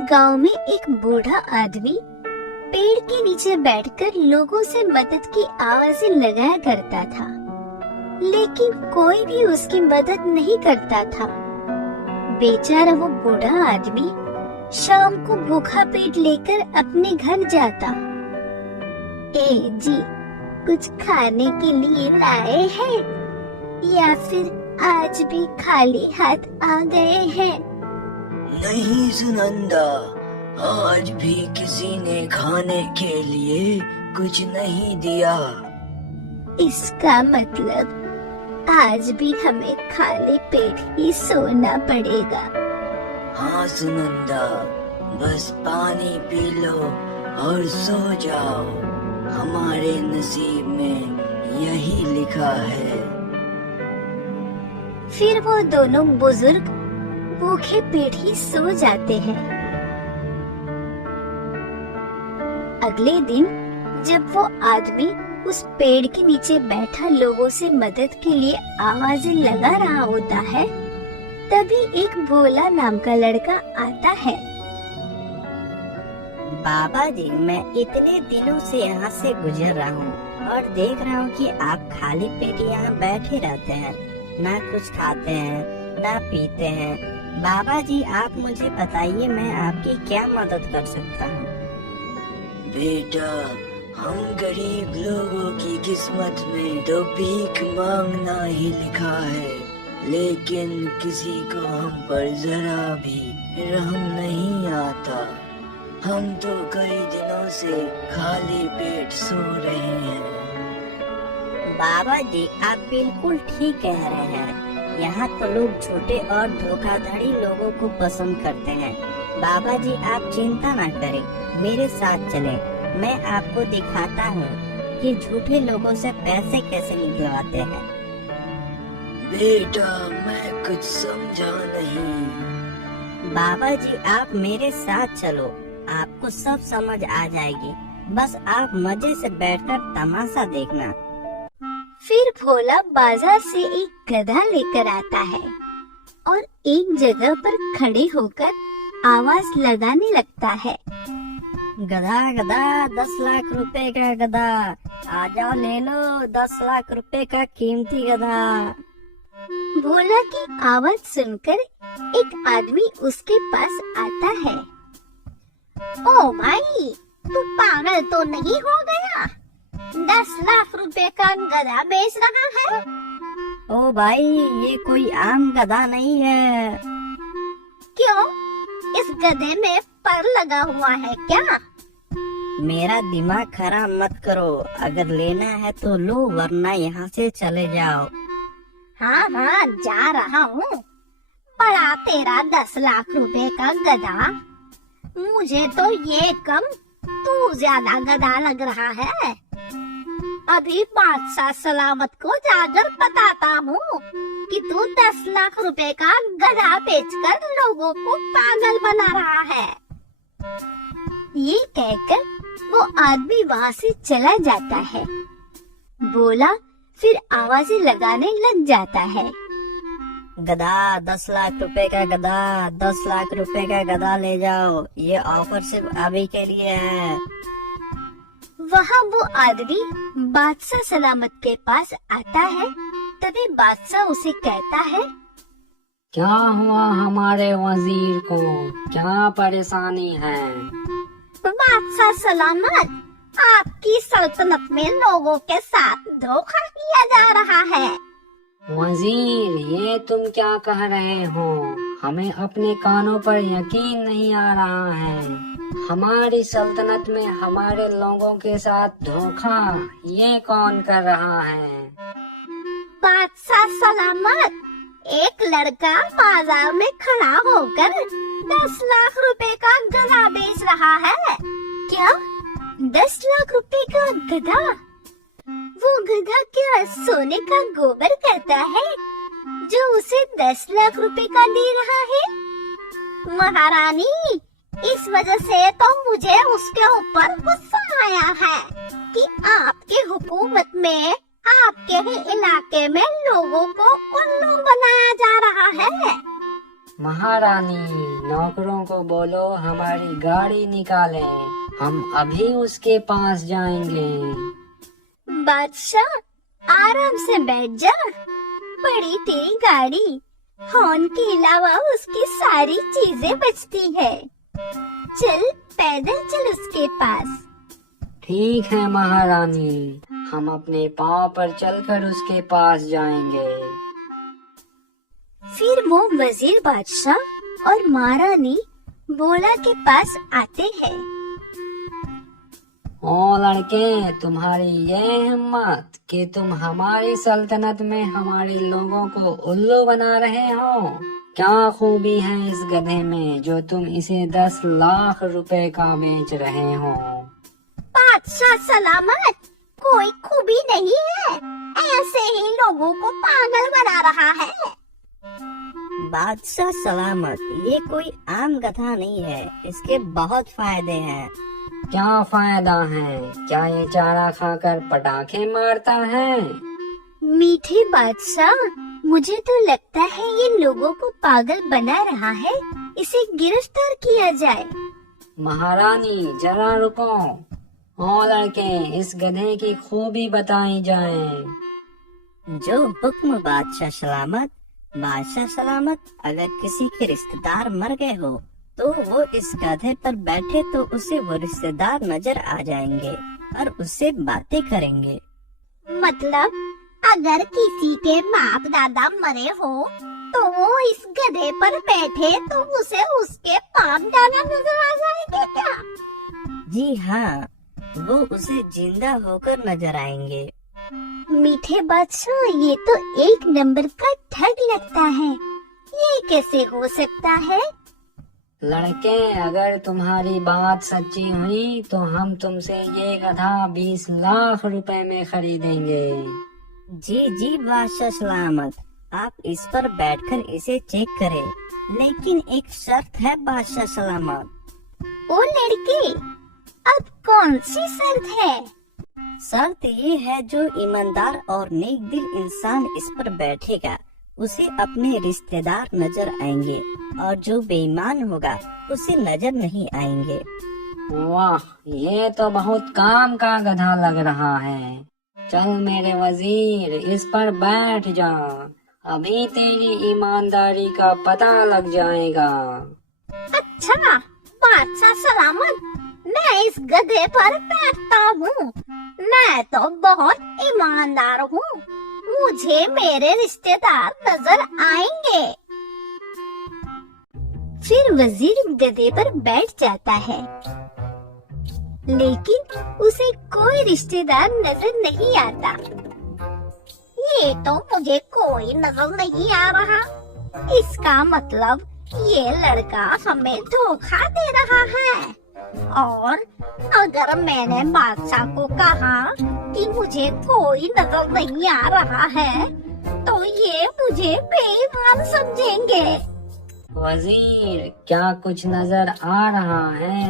गांव में एक बूढ़ा आदमी पेड़ के नीचे बैठकर लोगों से मदद की आवाजें लगाया करता था, लेकिन कोई भी उसकी मदद नहीं करता था। बेचारा वो बूढ़ा आदमी शाम को भूखा पेट लेकर अपने घर जाता। ए जी, कुछ खाने के लिए लाए हैं या फिर आज भी खाली हाथ आ गए हैं? नहीं सुनंदा, आज भी किसी ने खाने के लिए कुछ नहीं दिया। इसका मतलब आज भी हमें खाली पेट ही सोना पड़ेगा। हाँ सुनंदा, बस पानी पी लो और सो जाओ। हमारे नसीब में यही लिखा है। फिर वो दोनों बुजुर्ग भूखे पेट ही सो जाते हैं। अगले दिन जब वो आदमी उस पेड़ के नीचे बैठा लोगों से मदद के लिए आवाजें लगा रहा होता है, तभी एक भोला नाम का लड़का आता है। बाबा जी, मैं इतने दिनों से यहाँ से गुजर रहा हूँ और देख रहा हूँ कि आप खाली पेट यहाँ बैठे रहते हैं, ना कुछ खाते हैं ना पीते हैं। बाबा जी, आप मुझे बताइए, मैं आपकी क्या मदद कर सकता हूँ? बेटा, हम गरीब लोगों की किस्मत में तो भीख मांगना ही लिखा है, लेकिन किसी को हम पर जरा भी रहम नहीं आता। हम तो कई दिनों से खाली पेट सो रहे हैं। बाबा जी, आप बिल्कुल ठीक कह रहे हैं। यहाँ तो लोग झूठे और धोखाधड़ी लोगों को पसंद करते हैं। बाबा जी, आप चिंता ना करें, मेरे साथ चलें। मैं आपको दिखाता हूँ कि झूठे लोगों से पैसे कैसे निकलवाते हैं। बेटा, मैं कुछ समझा नहीं। बाबा जी, आप मेरे साथ चलो, आपको सब समझ आ जाएगी। बस आप मजे से बैठकर तमाशा देखना। फिर भोला बाजार से एक गधा लेकर आता है और एक जगह पर खड़े होकर आवाज लगाने लगता है। गधा गधा, 10 लाख रुपए का गधा, आ जाओ ले लो 10 लाख रुपए का कीमती गधा। भोला की आवाज सुनकर एक आदमी उसके पास आता है। ओ भाई, तू पागल तो नहीं हो गया? 10 लाख रुपए का गधा बेच रहा है? ओ भाई, ये कोई आम गधा नहीं है। क्यों? इस गधे में पर लगा हुआ है क्या? मेरा दिमाग खराब मत करो, अगर लेना है तो लो, वरना यहाँ से चले जाओ। हाँ हाँ, जा रहा हूँ। पड़ा तेरा 10 लाख रुपए का गधा। मुझे तो ये कम, तू ज्यादा गधा लग रहा है। अभी बादशाह सलामत को जाकर बताता हूँ कि तू 10 लाख रुपए का गधा बेचकर लोगों को पागल बना रहा है। ये कहकर वो आदमी वहाँ से चला जाता है। बोला फिर आवाजें लगाने लग जाता है। गधा, 10 लाख रुपए का गधा, 10 लाख रुपए का गधा ले जाओ, ये ऑफर सिर्फ अभी के लिए है। वहाँ वो आदमी बादशाह सलामत के पास आता है। तभी बादशाह उसे कहता है, क्या हुआ हमारे वजीर को, क्या परेशानी है? बादशाह सलामत, आपकी सल्तनत में लोगों के साथ धोखा किया जा रहा है। वजीर, ये तुम क्या कह रहे हो? हमें अपने कानों पर यकीन नहीं आ रहा है। हमारी सल्तनत में हमारे लोगों के साथ धोखा, ये कौन कर रहा है? बादशाह सलामत, एक लड़का बाजार में खड़ा होकर 10 लाख रुपए का गधा बेच रहा है। क्या? 10 लाख रुपए का गधा? वो गधा क्या सोने का गोबर करता है जो उसे 10 लाख रुपए का दे रहा है? महारानी, इस वजह से तो मुझे उसके ऊपर गुस्सा आया है कि आपके हुकूमत में, आपके ही इलाके में लोगों को उल्लू बनाया जा रहा है। महारानी, नौकरों को बोलो हमारी गाड़ी निकालें, हम अभी उसके पास जाएंगे। बादशाह आराम से बैठ जा, बड़ी तेरी गाड़ी, हॉर्न के अलावा उसकी सारी चीजें बचती है। चल पैदल चल उसके पास। ठीक है महारानी, हम अपने पाँव पर चलकर उसके पास जाएंगे। फिर वो वजीर बादशाह और महारानी भोला के पास आते हैं। ओ लड़के, तुम्हारी ये हिम्मत कि तुम हमारी सल्तनत में हमारे लोगों को उल्लू बना रहे हो। क्या खूबी है इस गधे में जो तुम इसे 10 लाख रुपए का बेच रहे हो? बादशाह सलामत, कोई खूबी नहीं है, ऐसे ही लोगों को पागल बना रहा है। बादशाह सलामत, ये कोई आम गधा नहीं है, इसके बहुत फायदे हैं। क्या फायदा है? क्या ये चारा खाकर पटाखे मारता है? मीठे बादशाह, मुझे तो लगता है ये लोगों को पागल बना रहा है, इसे गिरफ्तार किया जाए। महारानी जरा रुको। ओ लड़के, इस गधे की खूबी बताई जाए। जो हुक्म बादशाह सलामत। बादशाह सलामत, अगर किसी के रिश्तेदार मर गए हो तो वो इस गधे पर बैठे तो उसे वो रिश्तेदार नजर आ जाएंगे और उससे बातें करेंगे। मतलब अगर किसी के बाप दादा मरे हो तो वो इस गधे पर बैठे तो उसे उसके बाप दादा नजर आ जाएंगे क्या? जी हाँ, वो उसे जिंदा होकर नजर आएंगे। मीठे बादशाह, ये तो एक नंबर का ठग लगता है, ये कैसे हो सकता है? लड़के, अगर तुम्हारी बात सच्ची हुई तो हम तुमसे ये गधा 20 लाख रुपए में खरीदेंगे। जी जी बादशाह सलामत, आप इस पर बैठकर इसे चेक करें, लेकिन एक शर्त है बादशाह सलामत। ओ लड़के, अब कौन सी शर्त है? शर्त ये है, जो ईमानदार और नेक दिल इंसान इस पर बैठेगा उसे अपने रिश्तेदार नजर आएंगे और जो बेईमान होगा उसे नजर नहीं आएंगे। वाह, ये तो बहुत काम का गधा लग रहा है। चल मेरे वजीर, इस पर बैठ जा, अभी तेरी ईमानदारी का पता लग जाएगा। अच्छा बादशाह सलामत, मैं इस गधे पर बैठता हूँ, मैं तो बहुत ईमानदार हूँ, मुझे मेरे रिश्तेदार नजर आएंगे। फिर वजीर गधे पर बैठ जाता है, लेकिन उसे कोई रिश्तेदार नजर नहीं आता। ये तो मुझे कोई नजर नहीं आ रहा, इसका मतलब ये लड़का हमें धोखा दे रहा है। और अगर मैंने बादशाह को कहा कि मुझे कोई नजर नहीं आ रहा है तो ये मुझे बेईमान समझेंगे। वजीर, क्या कुछ नजर आ रहा है?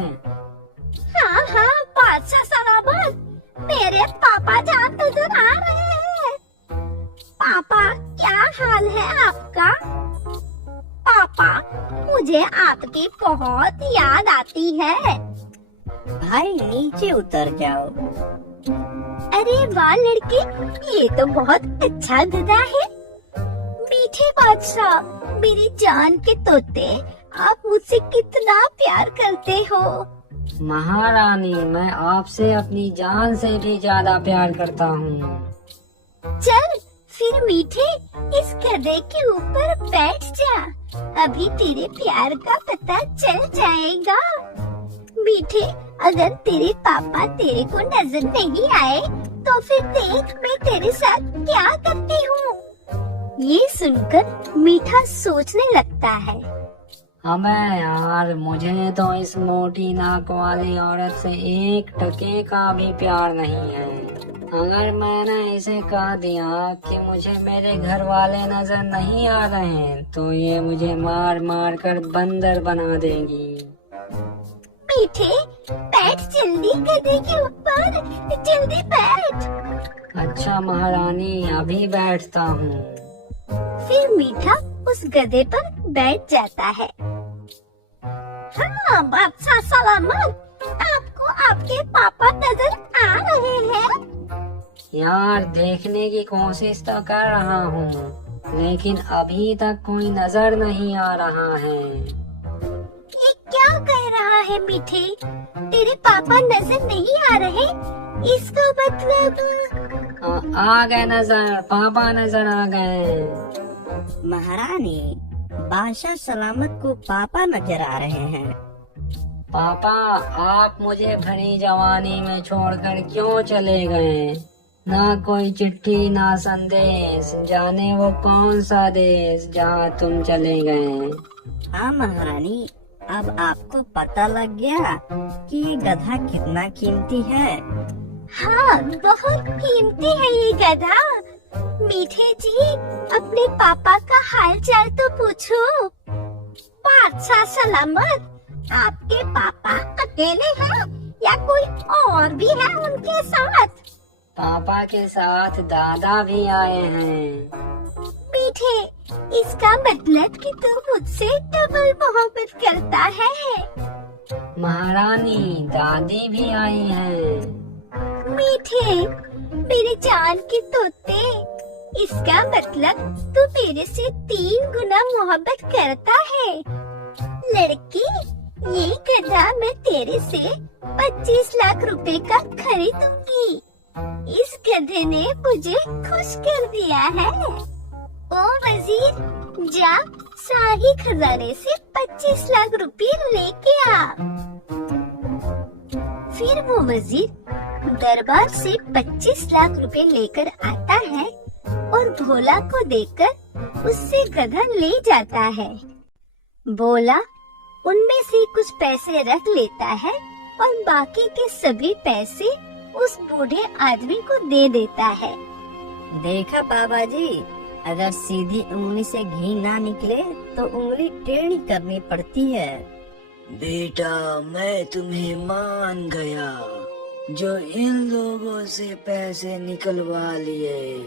हाँ हाँ बादशाह सलामत, मेरे पापा जान नजर आ रहे हैं। पापा, क्या हाल है आपका? पापा, मुझे आपकी बहुत याद आती है। भाई नीचे उतर जाओ। अरे वाह लड़के, ये तो बहुत अच्छा गधा है। मीठे बादशाह, मेरी जान के तोते, आप मुझसे कितना प्यार करते हो। महारानी, मैं आपसे अपनी जान से भी ज्यादा प्यार करता हूँ। चल फिर मीठे, इस गधे के ऊपर बैठ जा, अभी तेरे प्यार का पता चल जाएगा। मीठे, अगर तेरे पापा तेरे को नजर नहीं आए तो फिर देख मैं तेरे साथ क्या करती हूँ। ये सुनकर मीठा सोचने लगता है, अबे यार, मुझे तो इस मोटी नाक वाली औरत से 1 टके का भी प्यार नहीं है। अगर मैंने इसे कह दिया कि मुझे मेरे घर वाले नजर नहीं आ रहे तो ये मुझे मार मार कर बंदर बना देगी। मीठे, बैठ जल्दी गधे के ऊपर, जल्दी बैठ। अच्छा महारानी, अभी बैठता हूँ। फिर मीठा उस गधे पर बैठ जाता है। हाँ बादशाह सलामत, आपको आपके पापा नजर आ रहे हैं? यार देखने की कोशिश तो कर रहा हूँ, लेकिन अभी तक कोई नजर नहीं आ रहा है। ये क्या कह रहा है मीठे? तेरे पापा नजर नहीं आ रहे? इसका मतलब आ गए नजर, पापा नजर आ गए। महारानी, बादशाह सलामत को पापा नजर आ रहे हैं। पापा, आप मुझे भरी जवानी में छोड़कर क्यों चले गए? ना कोई चिट्ठी ना संदेश, जाने वो कौन सा देश जहाँ तुम चले गए। हाँ महारानी, अब आपको पता लग गया कि ये गधा कितना कीमती है। हाँ बहुत कीमती है ये गधा। मीठे जी, अपने पापा का हाल चाल तो पूछो। बादशाह सलामत, आपके पापा अकेले हैं या कोई और भी है उनके साथ? पापा के साथ दादा भी आए हैं। मीठे, इसका मतलब कि तू मुझसे डबल मोहब्बत करता है। महारानी, दादी भी आई हैं। मीठे, मेरे जान के तोते, इसका मतलब तू मेरे से 3 गुना मोहब्बत करता है। लड़की, ये गधा मैं तेरे से 25 लाख रुपए का खरीदूंगी। इस गधे ने मुझे खुश कर दिया है। ओ वजीर, जा शाही खजाने से 25 लाख रुपए लेके आ। फिर वो वजीर दरबार से 25 लाख रुपए लेकर आता है और भोला को देकर उससे गधा ले जाता है। भोला उनमें से कुछ पैसे रख लेता है और बाकी के सभी पैसे उस बूढ़े आदमी को दे देता है। देखा बाबा जी, अगर सीधी उंगली से घी ना निकले तो उंगली टेढ़ी करनी पड़ती है। बेटा, मैं तुम्हें मान गया जो इन लोगों से पैसे निकलवा लिए।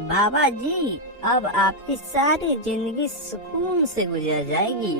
बाबा जी, अब आपकी सारी जिंदगी सुकून से गुजर जाएगी।